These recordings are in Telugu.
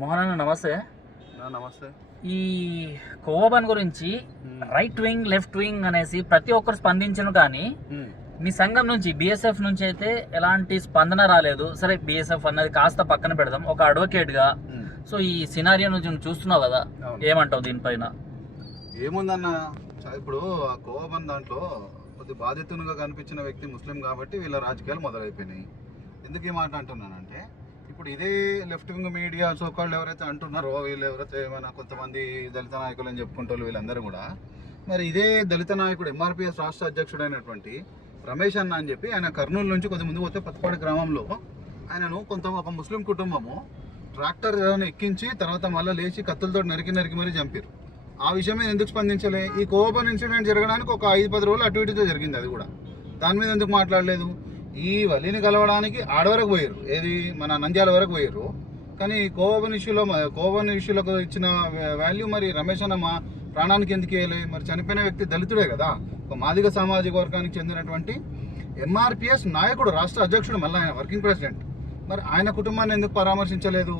మోహన్ అన్న నమస్తే. నమస్తే. ఈ కోవబన్ గురించి రైట్ వింగ్ లెఫ్ట్ వింగ్ అనేసి ప్రతి ఒక్కరు స్పందించను, కానీ మీ సంఘం నుంచి బిఎస్ఎఫ్ నుంచి అయితే ఎలాంటి స్పందన రాలేదు. సరే, బిఎస్ఎఫ్ అన్నది కాస్త పక్కన పెడదాం. ఒక అడ్వకేట్ గా సో ఈ సినారియో నుంచి నువ్వు చూస్తున్నావు కదా, ఏమంటావు దీనిపైన? ఏముందన్న, ఇప్పుడు ఆ కోవబన్ దాంట్లో కొద్ది బాధితునిగా కనిపించిన వ్యక్తి ముస్లిం కాబట్టి వీళ్ళ రాజకీయాలు మొదలైపోయినాయి. ఎందుకు ఈ మాట అంటున్నానంటే, ఇప్పుడు ఇదే లెఫ్ట్ వింగ్ మీడియా సోకాళ్ళు ఎవరైతే అంటున్నారో, వీళ్ళు ఎవరైతే ఏమైనా కొంతమంది దళిత నాయకులు అని చెప్పుకుంటారు, వీళ్ళందరూ కూడా మరి ఇదే దళిత నాయకుడు ఎంఆర్పిఎస్ రాష్ట్ర అధ్యక్షుడైనటువంటి రమేష్ అన్న అని చెప్పి ఆయన కర్నూలు నుంచి కొంత ముందు పోతే పత్తిపాడు గ్రామంలో ఆయనను ఒక ముస్లిం కుటుంబము ట్రాక్టర్ ఎక్కించి తర్వాత మళ్ళీ లేచి కత్తులతో నరికి మరీ చంపారు. ఆ విషయం మీద ఎందుకు స్పందించలే? ఈ కోవబన్ ఇన్సిడెంట్ జరగడానికి ఒక 5-10 రోజులు అటు ఇటుతో జరిగింది. అది కూడా దాని మీద ఎందుకు మాట్లాడలేదు? ఈ వలిని కలవడానికి ఆడవరకు పోయారు, ఏది మన నంద్యాల వరకు పోయారు. కానీ కోవబన్ ఇష్యూలకు ఇచ్చిన వాల్యూ మరి రమేష్ అన్న మా ప్రాణానికి ఎందుకు వేయలే? మరి చనిపోయిన వ్యక్తి దళితుడే కదా, ఒక మాదిగ సామాజిక వర్గానికి చెందినటువంటి ఎంఆర్పిఎస్ నాయకుడు, రాష్ట్ర అధ్యక్షుడు, మళ్ళీ ఆయన వర్కింగ్ ప్రెసిడెంట్. మరి ఆయన కుటుంబాన్ని ఎందుకు పరామర్శించలేదు?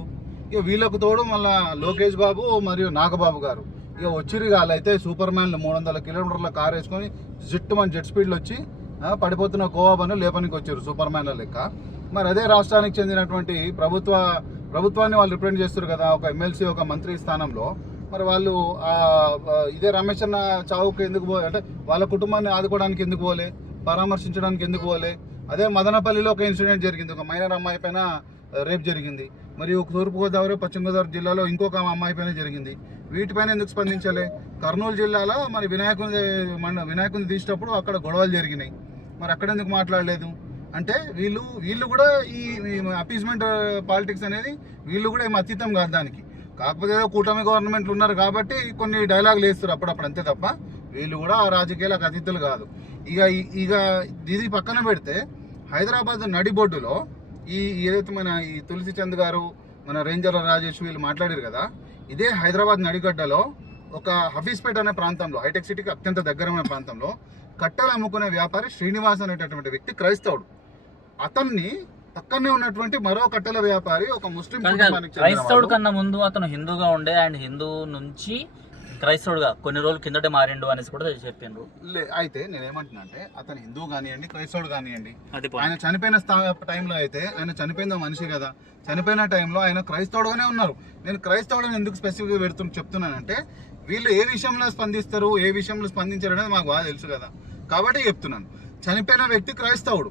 ఇక వీళ్ళకు తోడు మళ్ళీ లోకేష్ బాబు మరియు నాగబాబు గారు ఇక వచ్చిరు. వాళ్ళైతే సూపర్ మ్యాన్లు 300 కిలోమీటర్ల కారు వేసుకొని జెట్ స్పీడ్లో వచ్చి పడిపోతున్న కోవబన్ లేపనికి వచ్చారు, సూపర్ మ్యాన్ల లెక్క. మరి అదే రాష్ట్రానికి చెందినటువంటి ప్రభుత్వాన్ని వాళ్ళు రిప్రజెంట్ చేస్తారు కదా, ఒక ఎమ్మెల్సీ, ఒక మంత్రి స్థానంలో. మరి వాళ్ళు ఇదే రమేష్ అన్న చావుకు ఎందుకు పోలే? అంటే వాళ్ళ కుటుంబాన్ని ఆదుకోవడానికి ఎందుకు పోలే? పరామర్శించడానికి ఎందుకు పోలే? అదే మదనపల్లిలో ఒక ఇన్సిడెంట్ జరిగింది, ఒక మైనర్ అమ్మాయి పైన రేప్ జరిగింది. మరియు తూర్పుగోదావరి పశ్చిమ గోదావరి జిల్లాలో ఇంకొక అమ్మాయి పైన జరిగింది. వీటిపైన ఎందుకు స్పందించలే? కర్నూలు జిల్లాలో మరి వినాయకుని తీసినప్పుడు అక్కడ గొడవలు జరిగినాయి, మరి అక్కడ ఎందుకు మాట్లాడలేదు? అంటే వీళ్ళు కూడా ఈ అపీస్మెంట్ పాలిటిక్స్ అనేది వీళ్ళు కూడా ఏం అతీతం కాదు దానికి. కాకపోతే ఏదో కూటమి గవర్నమెంట్లు ఉన్నారు కాబట్టి కొన్ని డైలాగులు వేస్తారు అప్పుడప్పుడు, అంతే తప్ప వీళ్ళు కూడా ఆ రాజకీయాలకు అతిథులు కాదు. ఇక ఇది పక్కన పెడితే హైదరాబాద్ నడిబొడ్డులో ఏదైతే మన ఈ తులసి చంద్ గారు, మన రేంజర్ రాజేష్ వీళ్ళు మాట్లాడారు కదా, ఇదే హైదరాబాద్ నడిగడ్డలో ఒక హఫీజ్పేట అనే ప్రాంతంలో, హైటెక్ సిటీకి అత్యంత దగ్గరమైన ప్రాంతంలో కట్టెలు అమ్ముకునే వ్యాపారి శ్రీనివాస్ అనేటటువంటి వ్యక్తి క్రైస్తవుడు. అతన్ని పక్కనే ఉన్నటువంటి మరో కట్టెల వ్యాపారి ఒక ముస్లిం క్రైస్తవుడు కన్నా ముందు అతను హిందూగా ఉండే, అండ్ హిందూ నుంచి క్రైస్తవుడుగా కొన్ని రోజులు కిందటే మారిండు అనేసి కూడా చెప్పిండ్రు. అయితే నేనేమంటున్నా అంటే, అతను హిందూ కానివ్వండి, క్రైస్తవుడు కానివ్వండి, ఆయన చనిపోయిన టైంలో అయితే ఆయన చనిపోయిన మనిషి కదా, చనిపోయిన టైంలో ఆయన క్రైస్తవుడుగానే ఉన్నారు. నేను క్రైస్తవుడు ఎందుకు స్పెసిఫిక్గా చెప్తున్నానంటే, వీళ్ళు ఏ విషయంలో స్పందిస్తారు, ఏ విషయంలో స్పందించారు అనేది మాకు బాగా తెలుసు కదా, కాబట్టి చెప్తున్నాను. చనిపోయిన వ్యక్తి క్రైస్తవుడు,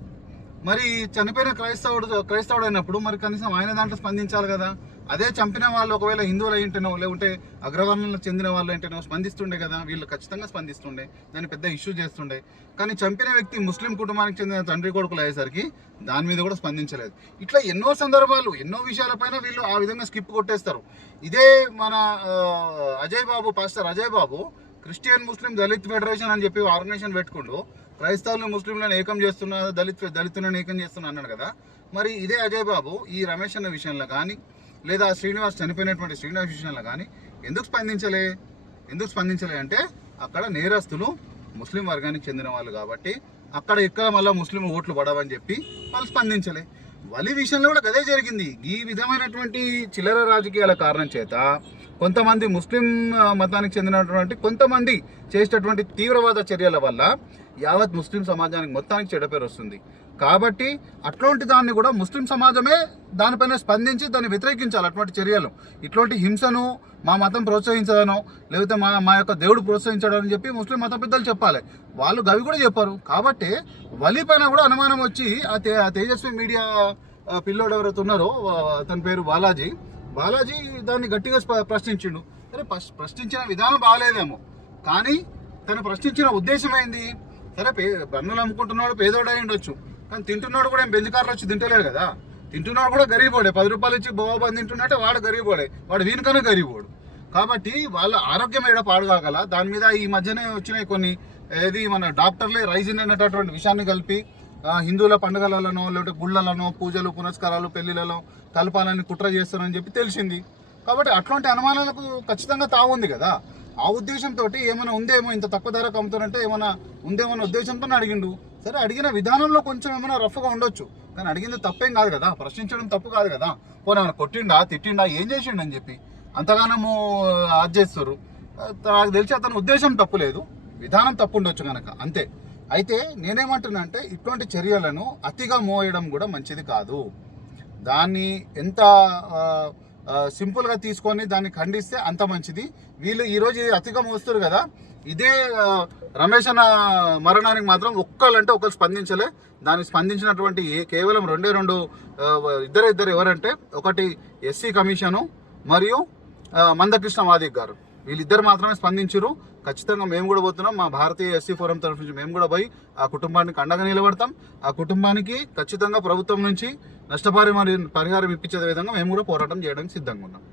మరి చనిపోయిన క్రైస్తవుడు అయినప్పుడు మరి కనీసం ఆయన దాంట్లో స్పందించాలి కదా. అదే చంపిన వాళ్ళు ఒకవేళ హిందువులు అయింటేనో లేకుంటే అగ్రవర్ణాలకు చెందిన వాళ్ళు ఏంటనో స్పందిస్తుండే కదా, వీళ్ళు ఖచ్చితంగా స్పందిస్తుండే, దాన్ని పెద్ద ఇష్యూ చేస్తుండే. కానీ చంపిన వ్యక్తి ముస్లిం కుటుంబానికి చెందిన తండ్రి కొడుకులు అయ్యేసరికి దాని మీద కూడా స్పందించలేదు. ఇట్లా ఎన్నో సందర్భాలు, ఎన్నో విషయాలపైన వీళ్ళు ఆ విధంగా స్కిప్ కొట్టేస్తారు. ఇదే మన పాస్టర్ అజయ్ బాబు క్రిస్టియన్ ముస్లిం దళిత్ ఫెడరేషన్ అని చెప్పి ఆర్గనైజేషన్ పెట్టుకుంటూ క్రైస్తవులను ముస్లింలను ఏకం చేస్తున్నా, దళితులను ఏకం చేస్తున్నా అన్నాడు కదా. మరి ఇదే అజయ్ బాబు ఈ రమేష్ అన్న విషయంలో కానీ, లేదా చనిపోయినటువంటి శ్రీనివాస్ విషయంలో కానీ ఎందుకు స్పందించలే అంటే, అక్కడ నేరస్తులు ముస్లిం వర్గానికి చెందిన వాళ్ళు కాబట్టి ఇక్కడ మళ్ళీ ముస్లిం ఓట్లు పడవని చెప్పి వాళ్ళు స్పందించలే. వలి విషయంలో కూడా అదే జరిగింది. ఈ విధమైనటువంటి చిల్లర రాజకీయాల కారణం చేత కొంతమంది ముస్లిం మతానికి చెందినటువంటి కొంతమంది చేసేటటువంటి తీవ్రవాద చర్యల వల్ల యావత్ ముస్లిం సమాజానికి మొత్తానికి చెడ్డ పేరు వస్తుంది. కాబట్టి అట్లాంటి దాన్ని కూడా ముస్లిం సమాజమే దానిపైన స్పందించి దాన్ని వ్యతిరేకించాలి. అటువంటి చర్యలు, ఇట్లాంటి హింసను మా మతం ప్రోత్సహించదనో లేకపోతే మా యొక్క దేవుడు ప్రోత్సహించడం అని చెప్పి ముస్లిం మత పెద్దలు చెప్పాలి. వాళ్ళు గవి కూడా చెప్పారు. కాబట్టి వలి పైన కూడా అనుమానం వచ్చి ఆ తేజస్వి మీడియా పిల్లోడు ఎవరైతే ఉన్నారో అతని పేరు బాలాజీ దాన్ని గట్టిగా ప్రశ్నించిండు. సరే, ప్రశ్నించిన విధానం బాగాలేదేమో, కానీ తను ప్రశ్నించిన ఉద్దేశం ఏంది? సరే, బన్నులు అమ్ముకుంటున్నాడు పేదోడు అయి ఉండొచ్చు, కానీ తింటున్నాడు కూడా ఏం బెంజకారులు వచ్చి తింటలేడు కదా. తింటున్నాడు కూడా గరీబోడే, 10 రూపాయలు ఇచ్చి బోబాబంది తింటున్నట్టే వాడు గరీబోడే, వాడు వీనికన్నా గరీబోడు. కాబట్టి వాళ్ళ ఆరోగ్యం ఏడ పాడుగాగల దాని మీద ఈ మధ్యనే వచ్చినాయి కొన్ని, ఏది మన డాక్టర్లే రైజిన్ అనేటటువంటి విషయాన్ని కలిపి హిందువుల పండుగలలోనో లేకపోతే గుళ్ళలోనో పూజలు పునస్కారాలు పెళ్లిలలో కలపాలని కుట్ర చేస్తారని చెప్పి తెలిసింది. కాబట్టి అట్లాంటి అనుమానాలకు ఖచ్చితంగా తావుంది కదా. ఆ ఉద్దేశంతో ఏమైనా ఉందేమో, ఇంత తక్కువ ధరకు అమ్ముతారంటే ఏమైనా ఉందేమో ఉద్దేశంతో అడిగిండు. సరే అడిగిన విధానంలో కొంచెం ఏమైనా రఫ్గా ఉండొచ్చు, కానీ అడిగింది తప్పేం కాదు కదా, ప్రశ్నించడం తప్పు కాదు కదా. పోనీ ఏమైనా కొట్టిండా తిట్టిండా ఏం చేసిండు అని చెప్పి అంతగానము అది చేస్తారు. నాకు తెలిసి అతని ఉద్దేశం తప్పు లేదు, విధానం తప్పు ఉండొచ్చు కనుక అంతే. అయితే నేనేమంటున్నా అంటే ఇటువంటి చర్యలను అతిగా మోయడం కూడా మంచిది కాదు. దాన్ని ఎంత సింపుల్గా తీసుకొని దాన్ని ఖండిస్తే అంత మంచిది. వీళ్ళు ఈరోజు అతిగా మోస్తారు కదా, ఇదే రమేష్ అన్న మరణానికి మాత్రం ఒక్కళ్ళంటే ఒకరు స్పందించలే. దానికి స్పందించినటువంటి కేవలం రెండు ఇద్దరు ఎవరంటే ఒకటి ఎస్సీ కమిషను మరియు మందకృష్ణ మాదిక్ గారు, వీళ్ళిద్దరు మాత్రమే స్పందించారు. ఖచ్చితంగా మేము కూడా పోతున్నాం, మా భారతీయ ఎస్సీ ఫోరం తరఫు నుంచి మేము కూడా పోయి ఆ కుటుంబానికి అండగా నిలబడతాం. ఆ కుటుంబానికి ఖచ్చితంగా ప్రభుత్వం నుంచి నష్టపరిహారం ఇప్పించే విధంగా మేము కూడా పోరాటం చేయడానికి సిద్ధంగా ఉన్నాం.